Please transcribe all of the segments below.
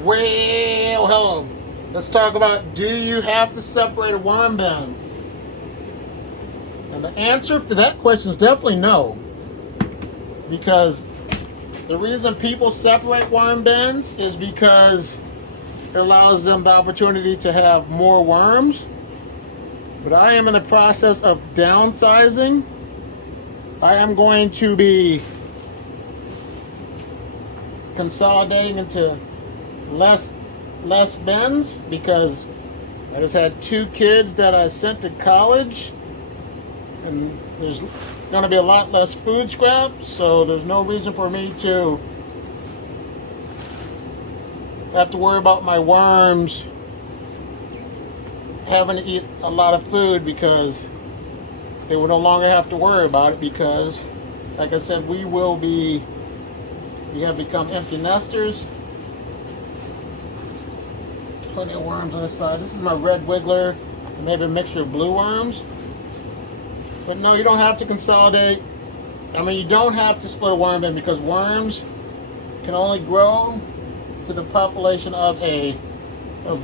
Well, hello. Let's talk about, do you have to separate a worm bin? And the answer to that question is definitely no. Because the reason people separate worm bins is because it allows them the opportunity to have more worms. But I am in the process of downsizing. I am going to be consolidating into less bins because I just had 2 kids that I sent to college, and there's going to be a lot less food scrap, so there's no reason for me to have to worry about my worms having to eat a lot of food, because they will no longer have to worry about it, because like I said, we have become empty nesters. Plenty of worms on this side. This is my red wiggler, and maybe a mixture of blue worms. But no, you don't have to consolidate. I mean, you don't have to split a worm bin, because worms can only grow to the population of the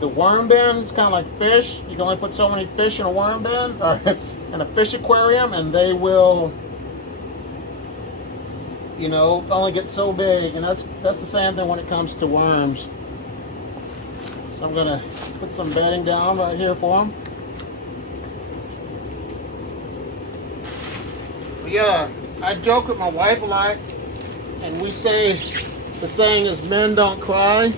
worm bin. It's kind of like fish. You can only put so many fish in a worm bin or in a fish aquarium, and they will, only get so big. And that's the same thing when it comes to worms. So I'm gonna put some bedding down right here for them. But yeah, I joke with my wife a lot, and we say the saying is men don't cry. And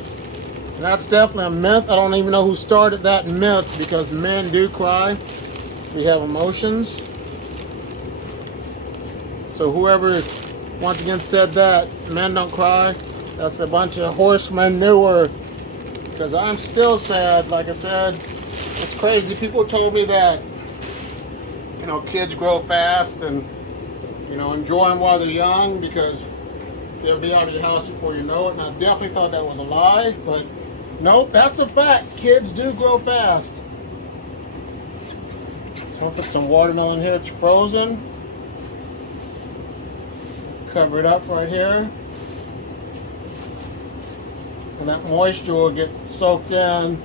that's definitely a myth. I don't even know who started that myth, because men do cry. We have emotions. So whoever once again said that men don't cry, that's a bunch of horse manure. Because I'm still sad. Like I said, it's crazy. People told me that, kids grow fast, and, enjoy them while they're young, because they'll be out of your house before you know it. And I definitely thought that was a lie, but nope, that's a fact. Kids do grow fast. So I'll put some watermelon here. It's frozen. Cover it up right here. And that moisture will get soaked in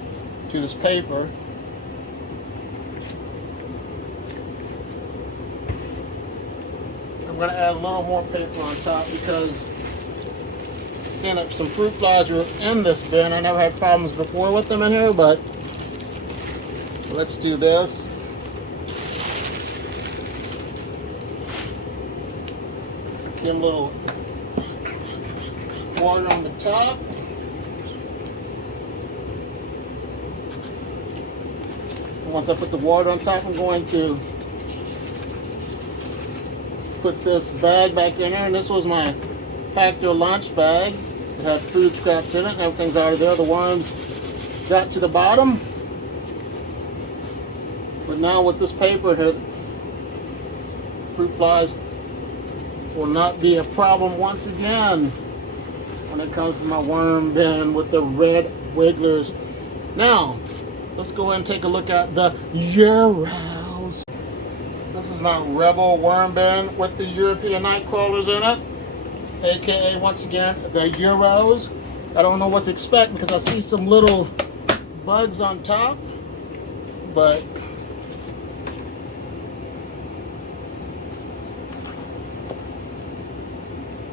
to this paper. I'm going to add a little more paper on top, because seeing that some fruit flies are in this bin. I never had problems before with them in here, but let's do this. Give them a little water on the top. Once I put the water on top, I'm going to put this bag back in there. And this was my pack-your lunch bag. It had food scraps in it, and everything's out of there. The worms got to the bottom. But now with this paper here, fruit flies will not be a problem once again when it comes to my worm bin with the red wigglers. Now, let's go ahead and take a look at the Euros. This is my Rebel worm bin with the European night crawlers in it, aka once again the Euros. I don't know what to expect, because I see some little bugs on top, but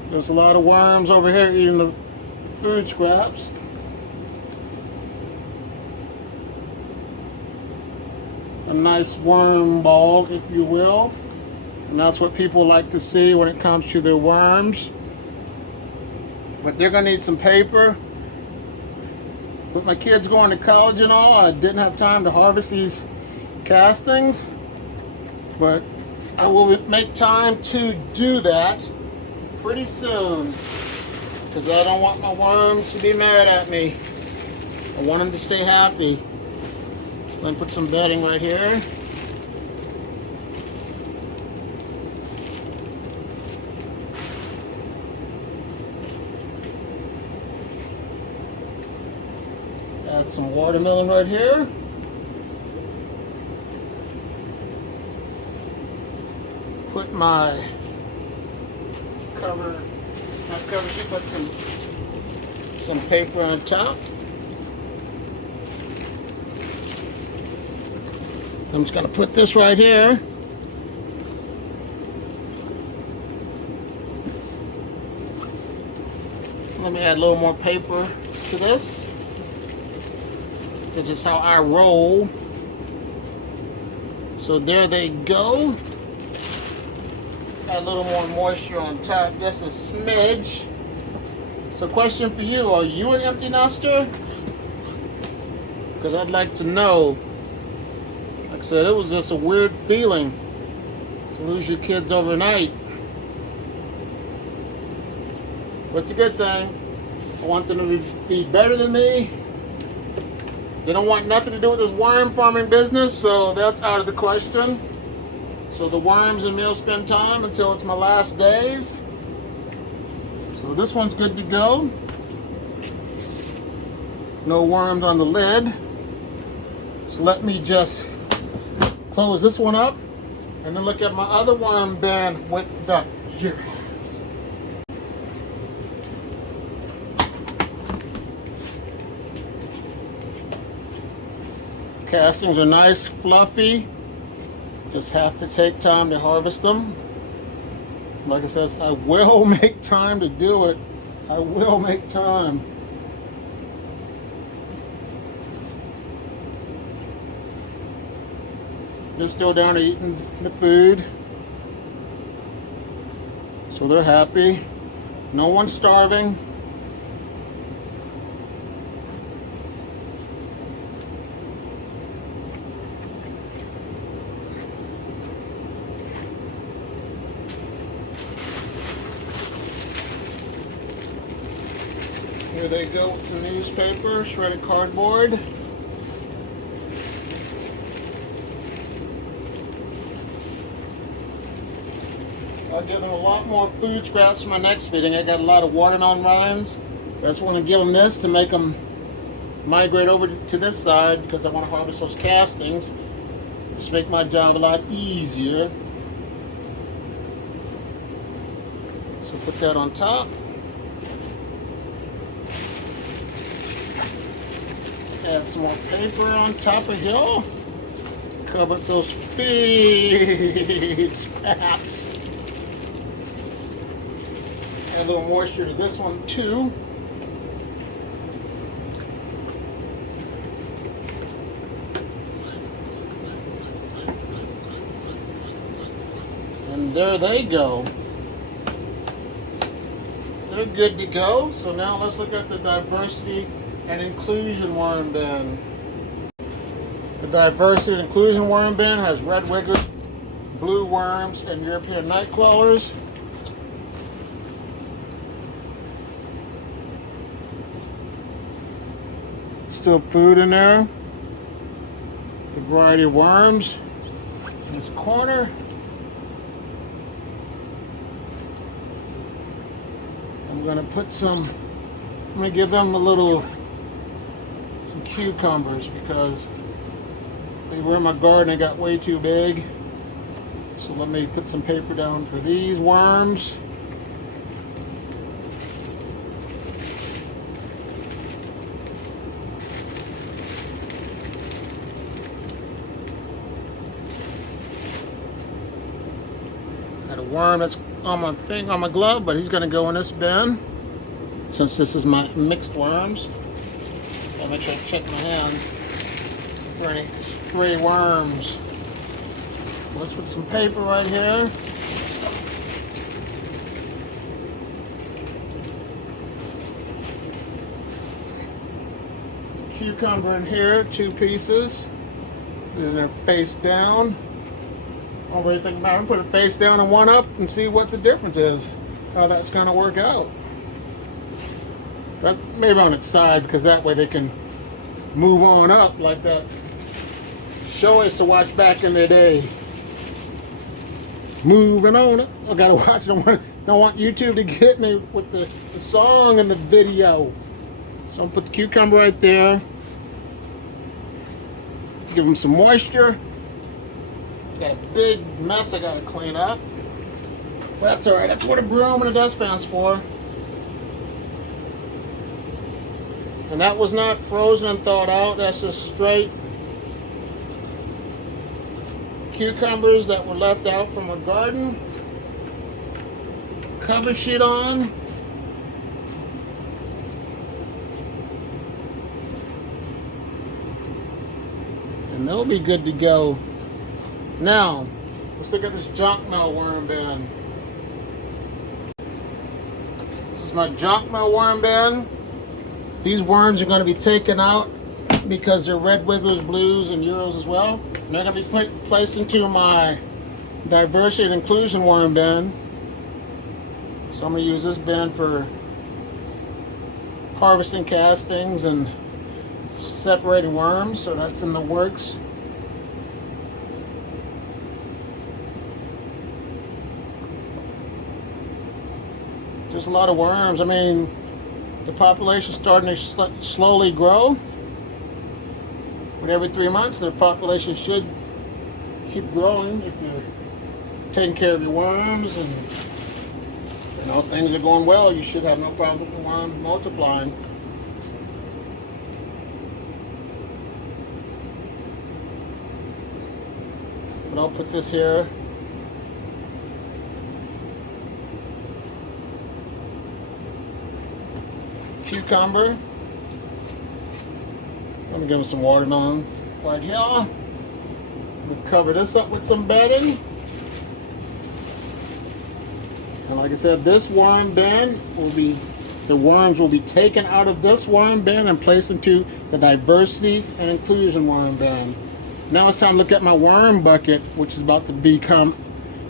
there's a lot of worms over here eating the food scraps. A nice worm ball, if you will. And that's what people like to see when it comes to their worms. But they're going to need some paper. With my kids going to college and all, I didn't have time to harvest these castings. But I will make time to do that pretty soon, because I don't want my worms to be mad at me. I want them to stay happy. So let me put some bedding right here. Add some watermelon right here. Put my cover, not cover sheet, but some paper on top. I'm just going to put this right here. Let me add a little more paper to this. That's just how I roll. So there they go. Add a little more moisture on top, just a smidge. So question for you, are you an empty nester? Because I'd like to know. Like I said, it was just a weird feeling to lose your kids overnight. But it's a good thing. I want them to be better than me. They don't want nothing to do with this worm farming business, so that's out of the question. So the worms and me will spend time until it's my last days. So this one's good to go. No worms on the lid. So let me just close this one up and then look at my other worm bin with the gear. Castings are nice, fluffy. Just have to take time to harvest them. Like I said, I will make time to do it. I will make time. They're still down eating the food. So they're happy. No one's starving. Here they go with some newspaper, shredded cardboard. I'll give them a lot more food scraps for my next feeding. I got a lot of watermelon rinds. I just want to give them this to make them migrate over to this side because I want to harvest those castings. Just make my job a lot easier. So put that on top. Add some more paper on top of here. Cover those feed scraps. Add a little moisture to this one too. And there they go. They're good to go. So now let's look at the diversity and inclusion worm bin. The diversity and inclusion worm bin has red wigglers, blue worms, and European night crawlers. Still food in there. The variety of worms in this corner. I'm gonna put some, I'm gonna give them a little, some cucumbers because they were in my garden, they got way too big. So let me put some paper down for these worms. Got a worm that's on my finger, on my glove, but he's gonna go in this bin since this is my mixed worms. I'll make sure I check my hands for any stray worms. Let's put some paper right here. Cucumber in here, 2 pieces. And they're face down. I don't really think about it. I'm gonna put it face down and one up and see what the difference is. How that's gonna work out. But maybe on its side because that way they can move on up like that show I used to watch back in the day. Moving on up. I gotta watch. Don't want YouTube to get me with the song and the video. So I'm gonna put the cucumber right there. Give them some moisture. Got a big mess I gotta clean up. But that's alright. That's what a broom and a dustpan's for. And that was not frozen and thawed out. That's just straight cucumbers that were left out from a garden. Cover sheet on. And they'll be good to go. Now, let's look at this junk mail worm bin. This is my junk mail worm bin. These worms are going to be taken out because they're red wigglers, blues, and euros as well. And they're going to be placed into my diversity and inclusion worm bin. So I'm going to use this bin for harvesting castings and separating worms. So that's in the works. There's a lot of worms. I mean, the population's starting to slowly grow. But every 3 months, the population should keep growing if you're taking care of your worms and things are going well. You should have no problem with the worms multiplying. But I'll put this here. Cucumber. I'm gonna give them some watermelon right here. We'll cover this up with some bedding. And like I said, this worm bin the worms will be taken out of this worm bin and placed into the diversity and inclusion worm bin. Now it's time to look at my worm bucket, which is about to become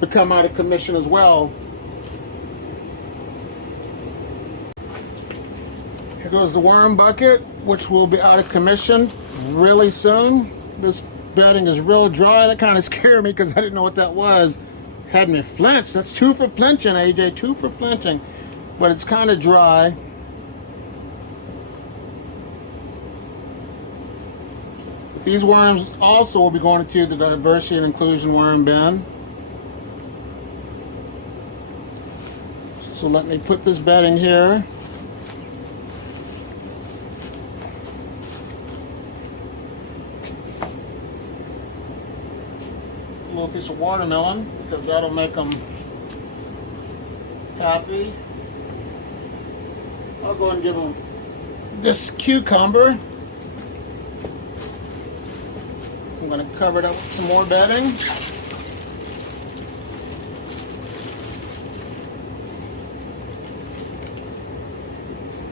out of commission as well. Here goes the worm bucket, which will be out of commission really soon. This bedding is real dry. That kind of scared me because I didn't know what that was. Had me flinch. That's 2 for flinching, AJ. 2 for flinching. But it's kind of dry. These worms also will be going into the diversity and inclusion worm bin. So let me put this bedding here. A little piece of watermelon, because that'll make them happy. I'll go ahead and give them this cucumber. I'm going to cover it up with some more bedding.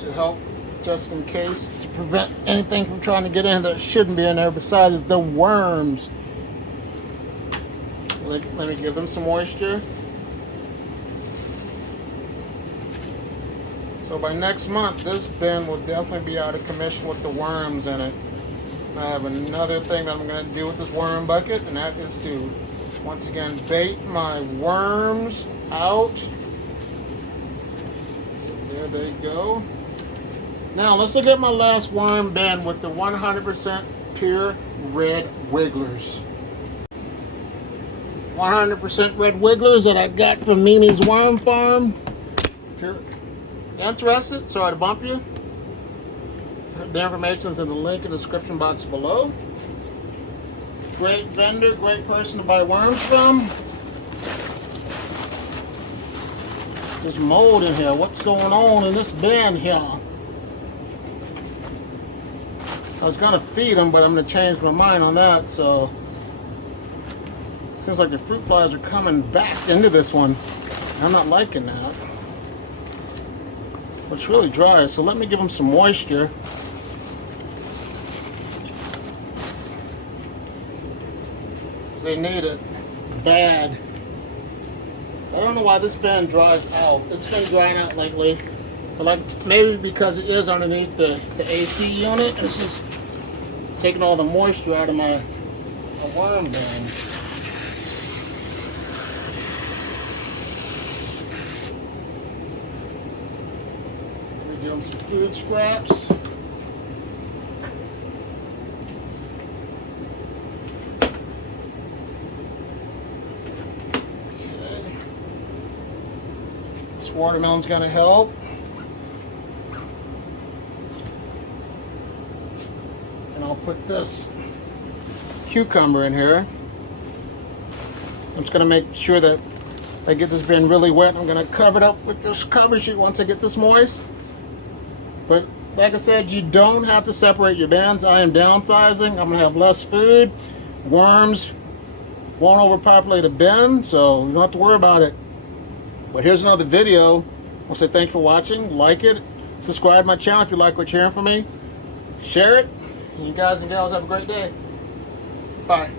To help, just in case, to prevent anything from trying to get in that shouldn't be in there besides the worms. Let me give them some moisture. So by next month, this bin will definitely be out of commission with the worms in it. I have another thing that I'm going to do with this worm bucket, and that is to, once again, bait my worms out. So there they go. Now let's look at my last worm bin with the 100% pure red wigglers. 100% red wigglers that I got from Mimi's Worm Farm. If you're interested, sorry to bump you. The information is in the link in the description box below. Great vendor, great person to buy worms from. There's mold in here. What's going on in this bin here? I was gonna feed them, but I'm gonna change my mind on that. So seems like the fruit flies are coming back into this one. I'm not liking that. But it's really dry, so let me give them some moisture. They need it bad. I don't know why this bin dries out. It's been drying out lately, but like maybe because it is underneath the AC unit, and it's just taking all the moisture out of my worm bin. Let me give them some food scraps. Watermelon's going to help. And I'll put this cucumber in here. I'm just going to make sure that I get this bin really wet. I'm going to cover it up with this cover sheet once I get this moist. But like I said, you don't have to separate your bins. I am downsizing. I'm going to have less food. Worms won't overpopulate a bin, so you don't have to worry about it. But here's another video. I'll say thanks for watching. Like it. Subscribe to my channel if you like what you're hearing from me. Share it. And you guys and gals have a great day. Bye.